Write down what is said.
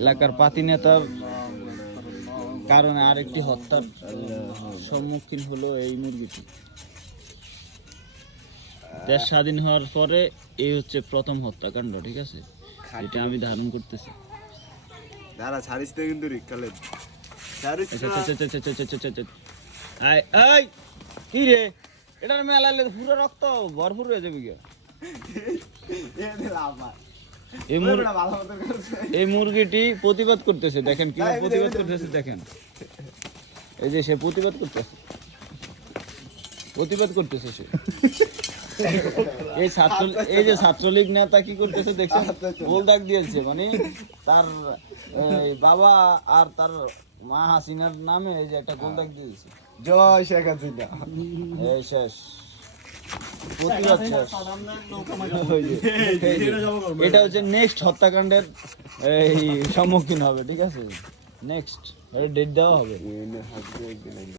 এলাকার পাতি নেতার কারণে আরেকটি হত্যার সম্মুখীন হলো এই মুরগিটি। দেশ স্বাধীন হওয়ার পরে এই হচ্ছে প্রথম হত্যাকাণ্ড, ঠিক আছে, এটা আমি ধারণ করতেছি। দাঁড়া ছাড়িস না কিন্তু রিকালে ছাড়িস কি রে, এটার মেলালে পুরো রক্ত ভরপুর হয়ে যাবে গিয়া। এই মুরগিটি প্রতিবাদ করতেছে, দেখেন কি প্রতিবাদ করতেছে, দেখেন এই যে সে প্রতিবাদ করতেছে সে। এই যে ছাত্রলীগ নেতা কি করতেছে দেখছেন, গোল দাগ দিয়েছে, মানে তার বাবা আর তার মা হাসিনার নামে এই যে একটা গোল দাগ দিয়েছে। জয় শেখ হাসিনা। এই শেষ প্রতিবাদ শেষ। এটা হচ্ছে নেক্সট হত্যাকাণ্ডের এই সম্মুখীন হবে, ঠিক আছে, নেক্সট ডেট দেওয়া হবে।